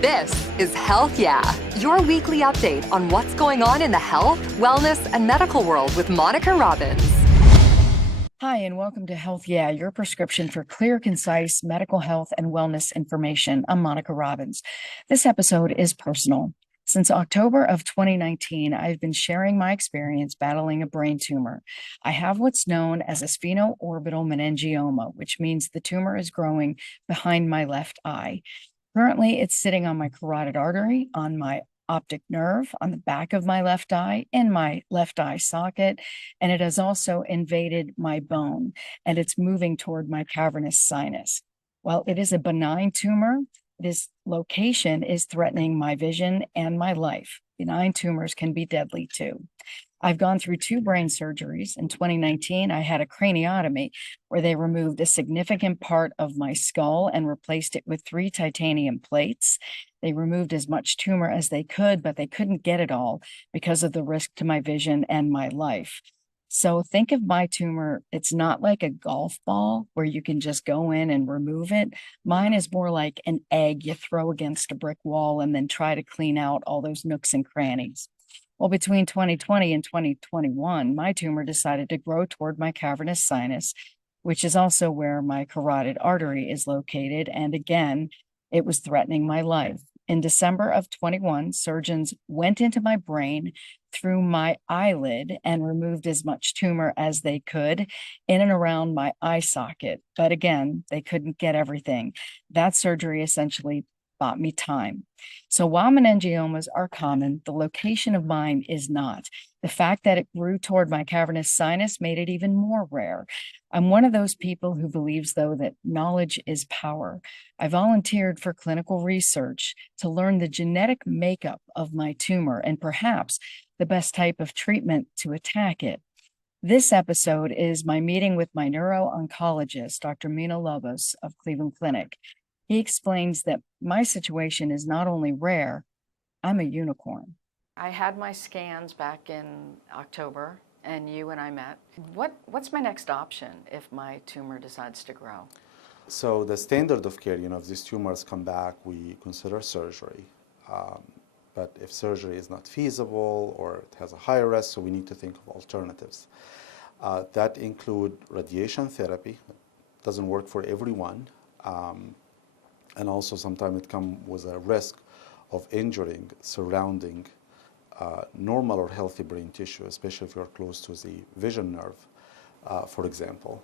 This is Health Yeah, your weekly update on what's going on in the health, wellness, and medical world with Monica Robbins. Hi, and welcome to Health Yeah, your prescription for clear, concise medical health and wellness information. I'm Monica Robbins. This episode is personal. Since October of 2019, I've been sharing my experience battling a brain tumor. I have what's known as a spheno orbital meningioma, which means the tumor is growing behind my left eye. Currently, it's sitting on my carotid artery, on my optic nerve, on the back of my left eye, in my left eye socket, and it has also invaded my bone, and it's moving toward my cavernous sinus. While it is a benign tumor, this location is threatening my vision and my life. Benign tumors can be deadly too. I've gone through 2 brain surgeries. In 2019, I had a craniotomy where they removed a significant part of my skull and replaced it with 3 titanium plates. They removed as much tumor as they could, but they couldn't get it all because of the risk to my vision and my life. So think of my tumor, it's not like a golf ball where you can just go in and remove it. Mine is more like an egg you throw against a brick wall and then try to clean out all those nooks and crannies. Well, between 2020 and 2021, my tumor decided to grow toward my cavernous sinus, which is also where my carotid artery is located. And again, it was threatening my life. In December of 21, surgeons went into my brain through my eyelid and removed as much tumor as they could in and around my eye socket. But again, they couldn't get everything. That surgery essentially bought me time. So while meningiomas are common, the location of mine is not. The fact that it grew toward my cavernous sinus made it even more rare. I'm one of those people who believes, though, that knowledge is power. I volunteered for clinical research to learn the genetic makeup of my tumor and perhaps the best type of treatment to attack it. This episode is my meeting with my neuro-oncologist, Dr. Mina Lobbous of Cleveland Clinic. He explains that my situation is not only rare, I'm a unicorn. I had my scans back in October, and you and I met. What's my next option if my tumor decides to grow? So the standard of care, if these tumors come back, we consider surgery. But if surgery is not feasible or it has a higher risk, so we need to think of alternatives. That include radiation therapy. It doesn't work for everyone. And also sometimes it comes with a risk of injuring surrounding normal or healthy brain tissue, especially if you're close to the vision nerve, for example.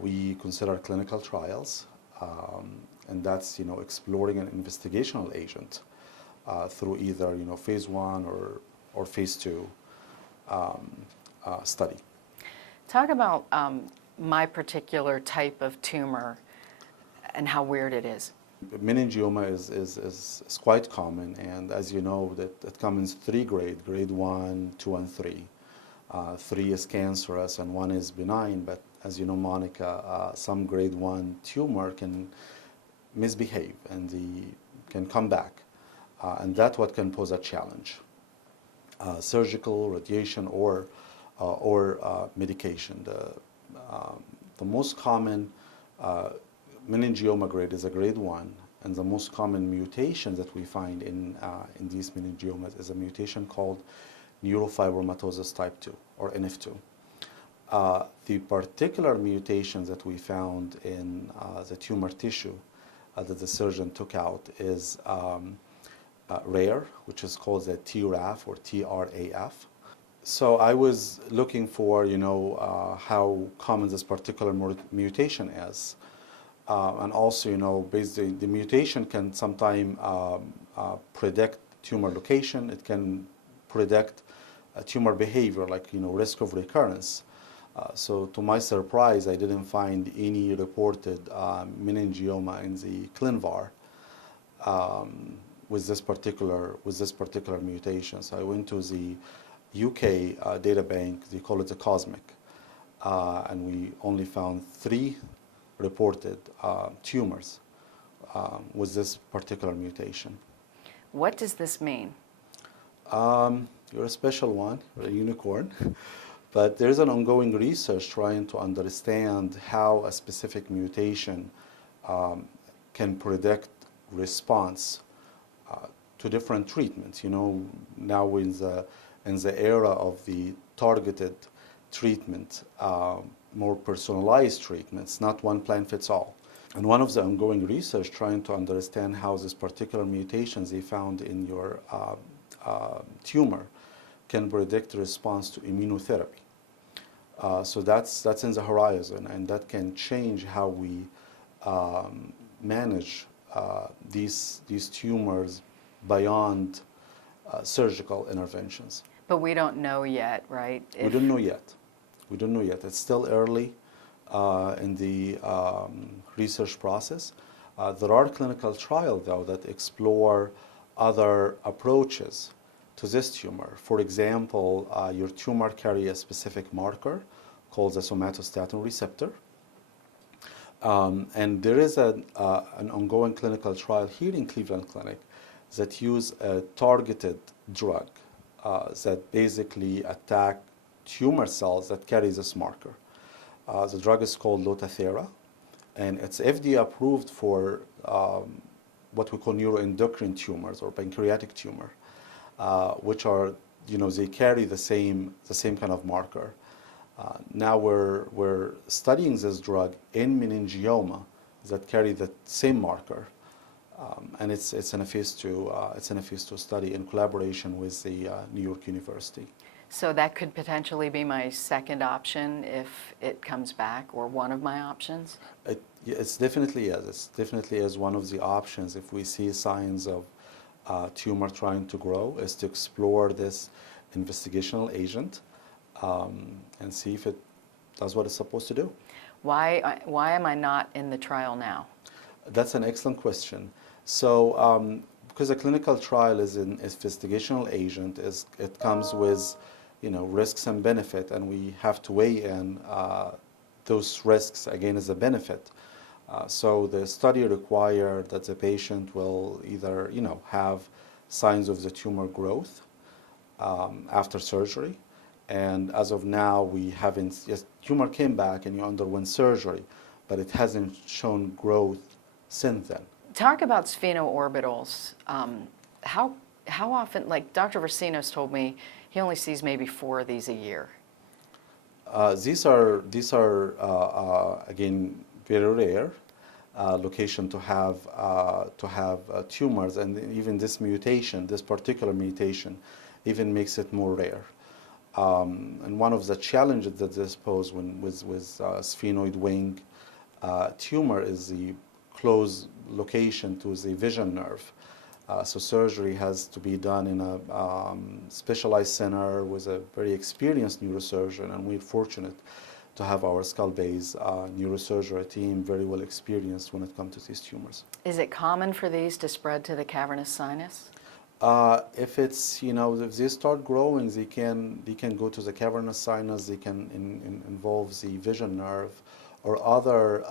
We consider clinical trials, and that's exploring an investigational agent through either phase 1 or phase 2 study. Talk about my particular type of tumor and how weird it is. Meningioma is quite common, and as you know, it comes in 3 grades, grade 1, 2, and 3. 3 is cancerous and 1 is benign, but as you know, Monica, some grade 1 tumor can misbehave and can come back, and that's what can pose a challenge. Surgical, radiation, or medication. The most common meningioma grade is a grade 1, and the most common mutation that we find in these meningiomas is a mutation called neurofibromatosis type 2, or NF2. The particular mutation that we found in the tumor tissue that the surgeon took out is rare, which is called the TRAF or TRAF. So I was looking for, how common this particular mutation is. And also, basically, the mutation can sometimes predict tumor location. It can predict tumor behavior, like, risk of recurrence. So to my surprise, I didn't find any reported meningioma in the ClinVar with this particular mutation. So I went to the UK data bank. They call it the Cosmic, and we only found 3 reported tumors with this particular mutation. What does this mean? You're a special one, you're a unicorn. But there's an ongoing research trying to understand how a specific mutation can predict response to different treatments. You know, now in the era of the targeted treatment, more personalized treatments, not one plan fits all. And one of the ongoing research trying to understand how this particular mutations they found in your tumor can predict response to immunotherapy. So that's in the horizon, and that can change how we manage these tumors beyond surgical interventions. But we don't know yet, right? We don't know yet. We don't know yet. It's still early in the research process. There are clinical trials, though, that explore other approaches to this tumor. For example, your tumor carries a specific marker called the somatostatin receptor. And there is an ongoing clinical trial here in Cleveland Clinic that use a targeted drug that basically attack tumor cells that carry this marker. The drug is called Lutathera, and it's FDA approved for what we call neuroendocrine tumors or pancreatic tumor, which are, you know, they carry the same kind of marker. Now we're studying this drug in meningioma that carry the same marker, and it's in a phase 2 study in collaboration with the New York University. So that could potentially be my second option if it comes back, or one of my options? It's definitely is. It's definitely is one of the options if we see signs of tumor trying to grow, is to explore this investigational agent and see if it does what it's supposed to do. Why am I not in the trial now? That's an excellent question. So because a clinical trial is an investigational agent, it comes with, you know, risks and benefit, and we have to weigh in those risks against the benefit. So the study required that the patient will either, you know, have signs of the tumor growth after surgery, and as of now we haven't. Yes, tumor came back and you underwent surgery, but it hasn't shown growth since then. Talk about spheno orbitals. How often? Like Dr. Versinos told me, he only sees maybe 4 of these a year. These are again very rare location to have tumors, and even this mutation, this particular mutation, even makes it more rare. And one of the challenges that this pose with sphenoid wing tumor is the close location to the vision nerve. So surgery has to be done in a specialized center with a very experienced neurosurgeon, and we're fortunate to have our skull-based neurosurgery team very well experienced when it comes to these tumors. Is it common for these to spread to the cavernous sinus? If it's, you know, if they start growing, they can go to the cavernous sinus. They can involve the vision nerve or other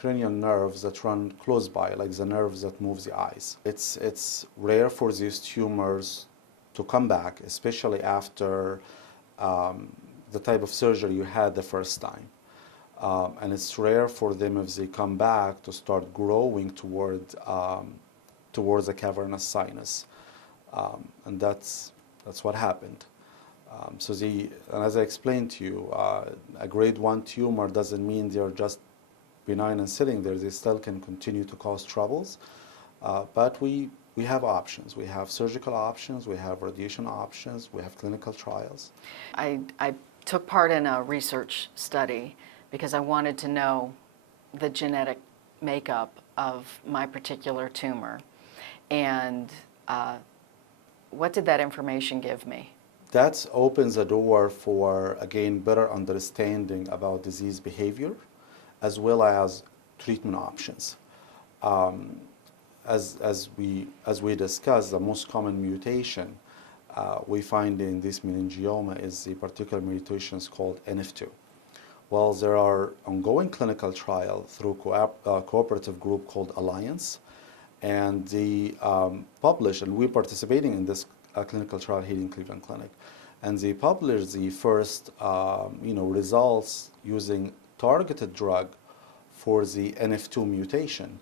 cranial nerves that run close by, like the nerves that move the eyes. It's rare for these tumors to come back, especially after the type of surgery you had the first time. And it's rare for them, if they come back, to start growing towards the cavernous sinus. And that's what happened. And as I explained to you, a grade 1 tumor doesn't mean they're just benign and sitting there. They still can continue to cause troubles. But we have options. We have surgical options. We have radiation options. We have clinical trials. I took part in a research study because I wanted to know the genetic makeup of my particular tumor. And what did that information give me? That opens a door for, again, better understanding about disease behavior, as well as treatment options. As we discussed, the most common mutation we find in this meningioma is the particular mutations called NF2. Well, there are ongoing clinical trials through a cooperative group called Alliance, and they published, and we're participating in this clinical trial here in Cleveland Clinic, and they published the first results using targeted drug for the NF2 mutation,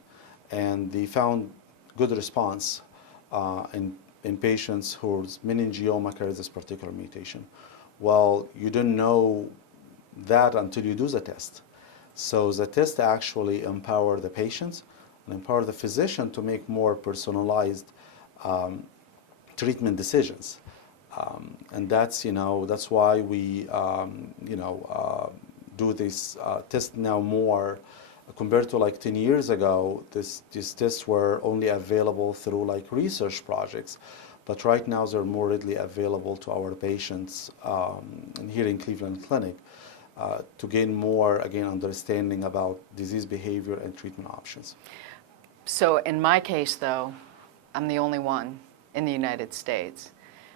and they found good response in patients whose meningioma carries this particular mutation. Well, you don't know that until you do the test. So the test actually empower the patients and empower the physician to make more personalized treatment decisions. And that's, that's why we, do this test now more compared to like 10 years ago. These tests were only available through like research projects, but right now they're more readily available to our patients here in Cleveland Clinic to gain more, again, understanding about disease behavior and treatment options. So in my case, though, I'm the only one in the United States.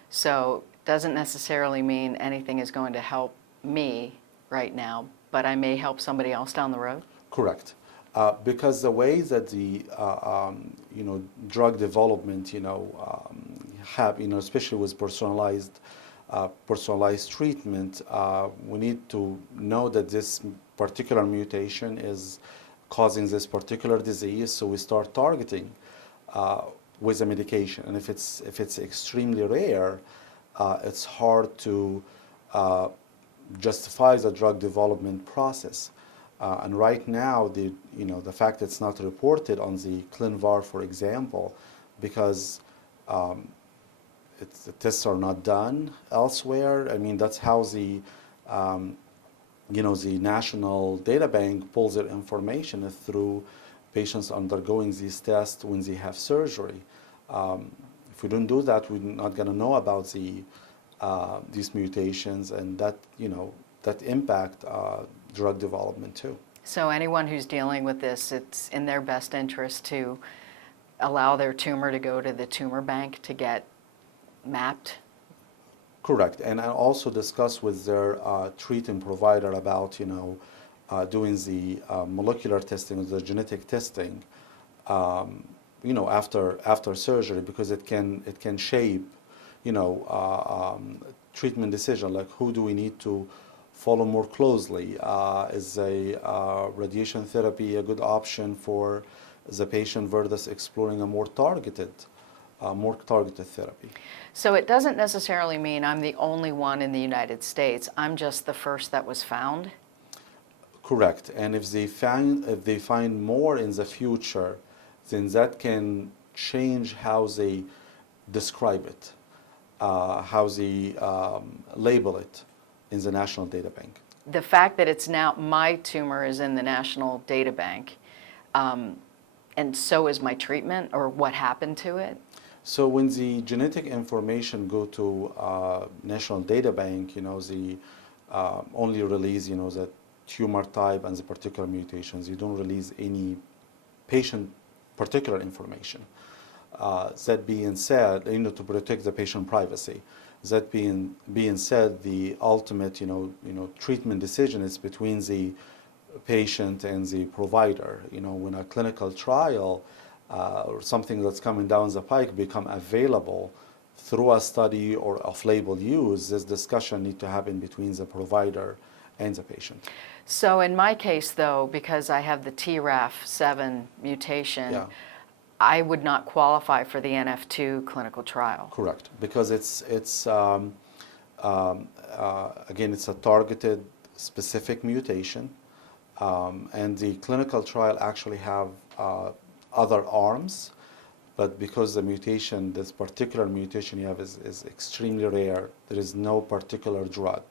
So it doesn't necessarily mean anything is going to help me right now, but I may help somebody else down the road? Correct. Because the way that the drug development have, especially with personalized treatment, we need to know that this particular mutation is causing this particular disease, so we start targeting with a medication. And if it's extremely rare, it's hard to justify the drug development process. And right now, the fact it's not reported on the ClinVar, for example, because the tests are not done elsewhere. I mean, that's how the the national data bank pulls their information through patients undergoing these tests when they have surgery. If we don't do that, we're not going to know about these mutations, and that that impact drug development too. So anyone who's dealing with this, it's in their best interest to allow their tumor to go to the tumor bank to get mapped? Correct, and I also discuss with their treating provider about doing the molecular testing, the genetic testing, after surgery, because it can shape treatment decision, like who do we need to follow more closely? Is radiation therapy a good option for the patient versus exploring a more targeted therapy? So it doesn't necessarily mean I'm the only one in the United States. I'm just the first that was found? Correct. And if they find more in the future, then that can change how they describe it, how they label it in the National Data Bank. The fact that it's now, my tumor is in the National Data Bank, and so is my treatment, or what happened to it? So when the genetic information go to National Data Bank, they only release, the tumor type and the particular mutations. You don't release any patient particular information. That being said, to protect the patient privacy. That being said, the ultimate, treatment decision is between the patient and the provider. When a clinical trial or something that's coming down the pike become available through a study or off-label use, this discussion need to happen between the provider and the patient. So in my case, though, because I have the TRAF7 mutation, Yeah. I would not qualify for the NF2 clinical trial. Correct, because it's again, it's a targeted specific mutation, and the clinical trial actually have other arms, but because the mutation, this particular mutation you have is extremely rare, there is no particular drug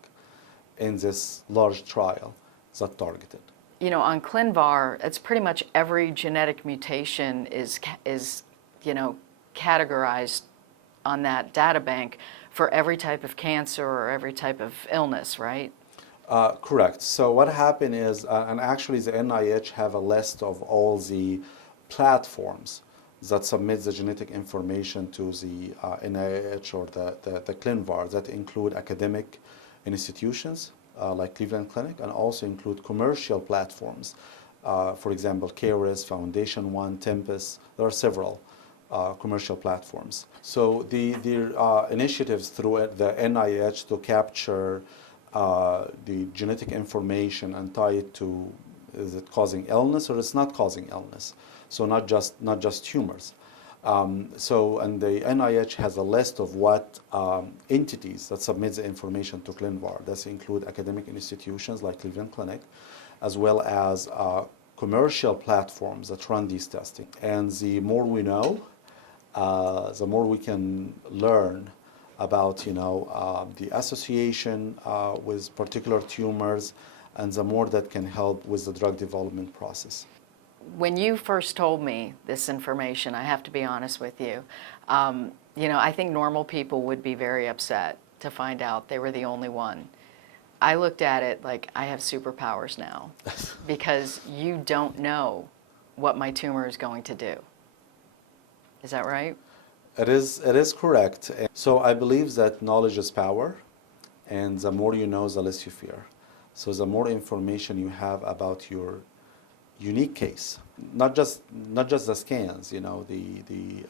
in this large trial that targeted. On ClinVar, it's pretty much every genetic mutation is categorized on that data bank for every type of cancer or every type of illness, right? Correct. So what happened is, and actually the NIH have a list of all the platforms that submit the genetic information to the NIH or the ClinVar, that include academic institutions like Cleveland Clinic, and also include commercial platforms. For example, CARES, Foundation One, Tempest. There are several commercial platforms. So the initiatives through the NIH to capture the genetic information and tie it to, is it causing illness or it's not causing illness? So not just tumors. And the NIH has a list of what entities that submit the information to ClinVar. This include academic institutions like Cleveland Clinic, as well as commercial platforms that run these testing. And the more we know, the more we can learn about, the association with particular tumors, and the more that can help with the drug development process. When you first told me this information, I have to be honest with you, I think normal people would be very upset to find out they were the only one. I looked at it like I have superpowers now because you don't know what my tumor is going to do. Is that right? It is correct. So I believe that knowledge is power, and the more you know, the less you fear. So the more information you have about your unique case, not just the scans, the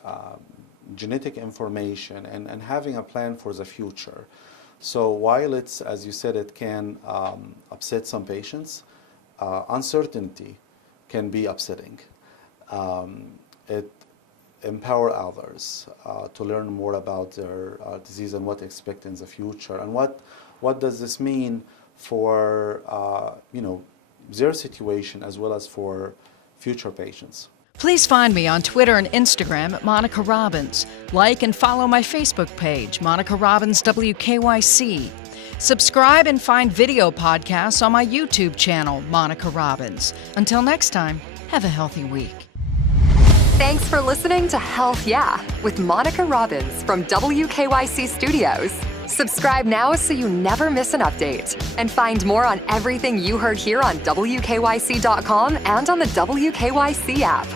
genetic information, and having a plan for the future. So while it's, as you said, it can upset some patients, uncertainty can be upsetting. It empower others to learn more about their disease and what to expect in the future, and what does this mean for their situation as well as for future patients. Please find me on Twitter and Instagram at Monica Robbins. Like and follow my Facebook page, Monica Robbins WKYC. Subscribe and find video podcasts on my YouTube channel, Monica Robbins. Until next time, have a healthy week. Thanks for listening to Health Yeah with Monica Robbins from WKYC Studios. Subscribe now so you never miss an update. And find more on everything you heard here on WKYC.com and on the WKYC app.